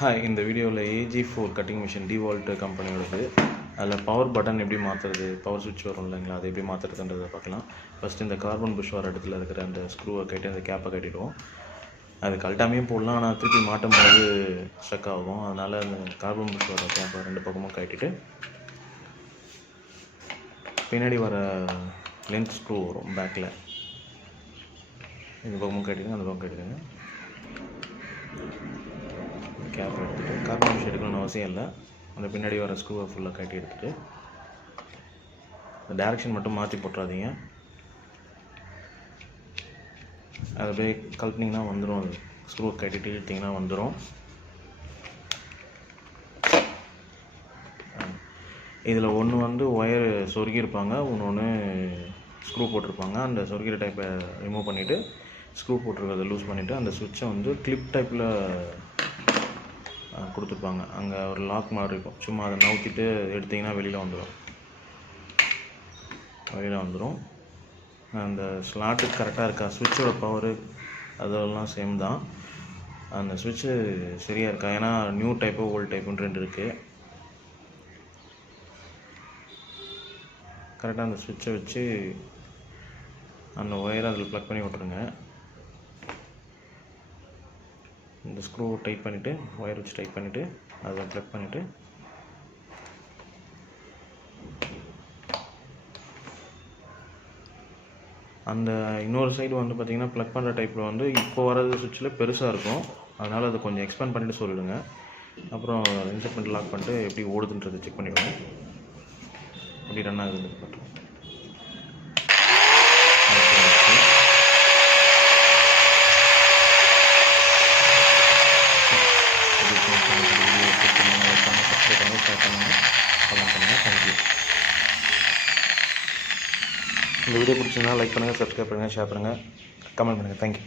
Hi, இந்த வீடியோவில் AG4 cutting machine டிவால்ட் கம்பெனியோடது. அதில் பவர் பட்டன் எப்படி மாற்றுறது, பவர் சுவிட்ச் வரும் இல்லைங்களா, அதை எப்படி மாற்றுறதுன்றதை பார்க்கலாம். ஃபஸ்ட்டு இந்த கார்பன் புஷ் வர இடத்துல இருக்கிற அந்த ஸ்க்ரூவை கட்டி அந்த கேப்பை கட்டிடுவோம். அது கழட்டாமையும் போடலாம், ஆனால் திருப்பி மாட்டும் போது ஸ்ட்ரக் ஆகும். அதனால் அந்த கார்பன் புஷ் வர கேப்பை ரெண்டு பக்கமும் கட்டிட்டு பின்னாடி வர லென்த் ஸ்க்ரூ வரும் பேக்கில், இந்த பக்கமும் கட்டிடுங்க, அந்த பக்கம் கட்டிடுங்க. கேப் எடுத்துகிட்டு கார்பன் புஷ் எடுக்கணும்னு அவசியம் இல்லை, அந்த பின்னாடி வர ஸ்க்ரூவை ஃபுல்லாக கட்டி எடுத்துகிட்டு டைரெக்ஷன் மட்டும் மாற்றி போட்டுறாதீங்க. அது அப்படியே கழட்டினீங்கன்னா வந்துடும், அது ஸ்க்ரூவை கட்டிட்டு இழுத்திங்கன்னா வந்துடும். இதில் ஒன்று ஒயர் சொருகியிருப்பாங்க, ஒன்று ஸ்க்ரூ போட்டிருப்பாங்க. அந்த சொருகிற டைப்பை ரிமூவ் பண்ணிவிட்டு ஸ்க்ரூ போட்டிருக்கிறத லூஸ் பண்ணிவிட்டு அந்த சுவிட்சை கிளிப் டைப்பில் கொடுத்துருப்பாங்க. அங்கே ஒரு லாக் மாதிரி இருக்கும், சும்மா அதை நவுத்திட்டு எடுத்திங்கன்னா வெளியில் வந்துடும். அந்த ஸ்லாட்டுக்கு கரெக்டாக இருக்கா, சுவிட்சோட பவரு அதெல்லாம் சேம் தான். அந்த சுவிட்சு சரியாக இருக்கா, ஏன்னா நியூ டைப்பு ஓல்டு டைப்புன்னு ரெண்டு இருக்குது. கரெக்டாக அந்த சுவிட்சை வச்சு அந்த ஒயரை அதில் ப்ளக் பண்ணி விட்ருங்க. இந்த ஸ்க்ரூ டைட் பண்ணிவிட்டு ஒயர் வச்சு டைட் பண்ணிவிட்டு அதை ப்ளக் பண்ணிவிட்டு அந்த இன்னொரு சைடு பார்த்திங்கன்னா ப்ளக் பண்ணுற டைப்பில் இப்போ வரது சுவிட்சில் பெருசாக இருக்கும். அதனால் அதை கொஞ்சம் எக்ஸ்பேண்ட் பண்ணிவிட்டு சொல்லிவிடுங்க. அப்புறம் இன்செர்ட் பண்ணிட்டு லாக் பண்ணிட்டு எப்படி ஓடுதுன்றது செக் பண்ணிவிடுங்க, எப்படி ரன் ஆகுதுன்னு பார்த்துருவோம். இந்த வீடியோ பிடிச்சிருந்தா லைக் பண்ணுங்கள், சப்ஸ்கிரைப் பண்ணுங்கள், ஷேர் பண்ணுங்கள், கமெண்ட் பண்ணுங்கள். தேங்க்யூ.